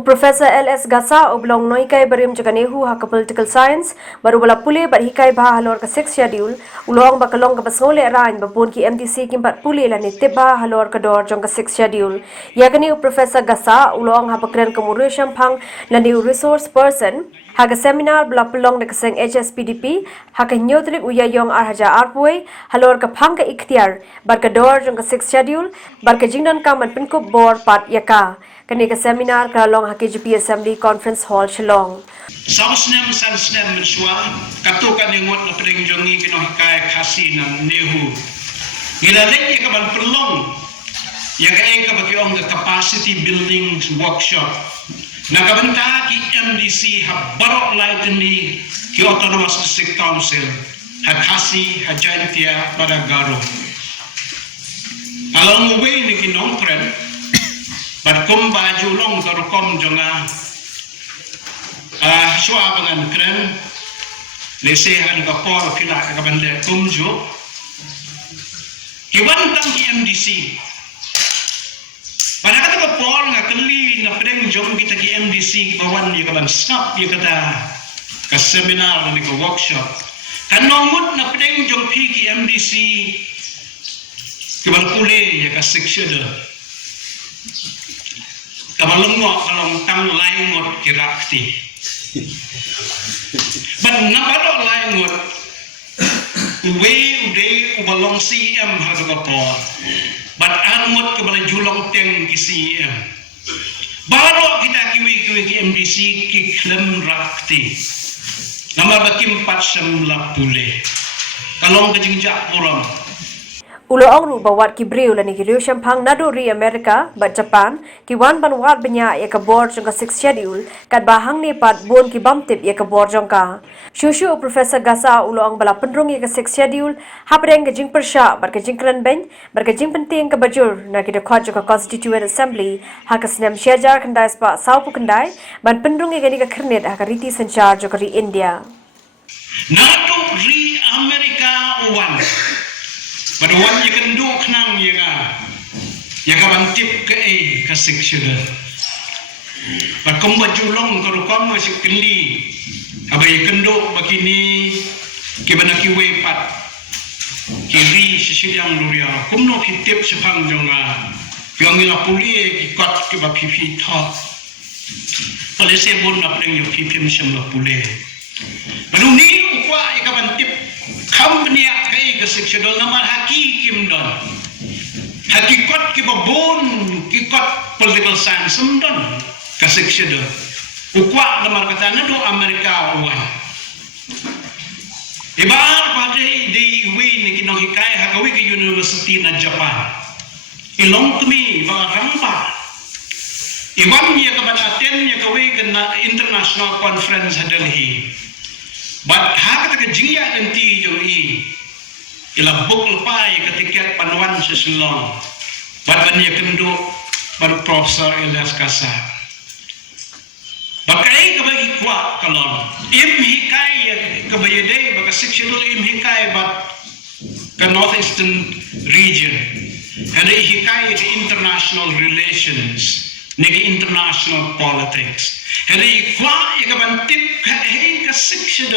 Professor LS Gasa oblong noikai barim jaganehu haka political science baru bala pule bar hikai bah halor ka 6 schedule ulong bakalong ka basngole rain babun ki MDC ki 40 la ni teba halor ka dor jong ka 6 schedule yagani Professor Gasa ulong ha bakren ka muru shampang la new resource person haga seminar bala pelong de keseng HSPDP haka nyotrik uyayong arhaja arpui halor ka phang ka ikhtiar bar ka dor jong ka 6 schedule bar ka jingdan ka man pinkup bor pat yaka kani ka seminar ka long HKGP Assembly Conference Hall Shillong. Sausnem sansnem mensua katukan ingot na prenjongi kinohikai kasi ng nehu. Gilalek ka man perlong yang ka bagiong the capacity building workshop. Nagabanta ki MDC ha barok light ni ki Autonomous District Council ha kasi ha jantia Baragaro. Along the way ni kinongpren but kumba julong karukom jonga shua bangan kren lese han ka por kina ka bande kumjo kiwan tang ki MDC pada kata ka por nga kali na preng jong kita ki MDC bawan ya ka ban snap ya kata ka seminar ni ka workshop kanongut na preng jong pi ki MDC kiwan pule ya ka section kamalungok kalong tang laingot kirakti. But napado laingot uday ubalong CM hagapor. But angot kabala julong teng ki CM. Baro kita kiwi ki MDC ki klem rakti. Nama bakim pat semla pule. Kalong kajingjak puram. Uloong ru bawat ki breu la ni ki riu shampang nado ri Amerika ba Japan ki wan ban wat benya ya ka board jong ka 6 schedule kat bahang ni pat bon ki bamtip ya ka board jong ka shushu Professor Gasa uloong bala pendrung ya ka 6 schedule hapreng ka jing persha bar ka jing kran ben bar ka jing penting ka bajur na ki de khot ka constituent assembly ha ka snem shajar khandai spa sau pu khandai ban pendrung ya ni ka khirnet ha ka riti sanchar jo ka ri India nado ri Amerika wan pada wan ye kendo knang ye ga bantip ke ka section ba komba julong ko kom ma sikli abai kendo bakini ke bana ki we pat kiri sisiang luria kumno hitip sepang jonga yang ila pulie ki kot ke ba pipi thot pale se bon na preng yo pipi msam la pule anu ni ukwa ye ga bantip company kai ka sectional namar haki kimdon hakikot ki babon kikot political science don ka sectional ukwa namar kata na do Amerika wan ibar pade di we ni kinong hikai hakawi ki university na Japan ilong tumi ba rampa iban ya ka banaten ya kawi na international conference Delhi. But haka ka jingya nanti yung ila bukul pai ketiket panuan sesulong. But banya kendo baru Profesor LS Gasa. Bakai kabagi kwa kalon. Hikai kabayade baka sectional hikai but ka northeastern region. Ada hikai the international relations. Negi international politics. Hari kwa ikabantip ka section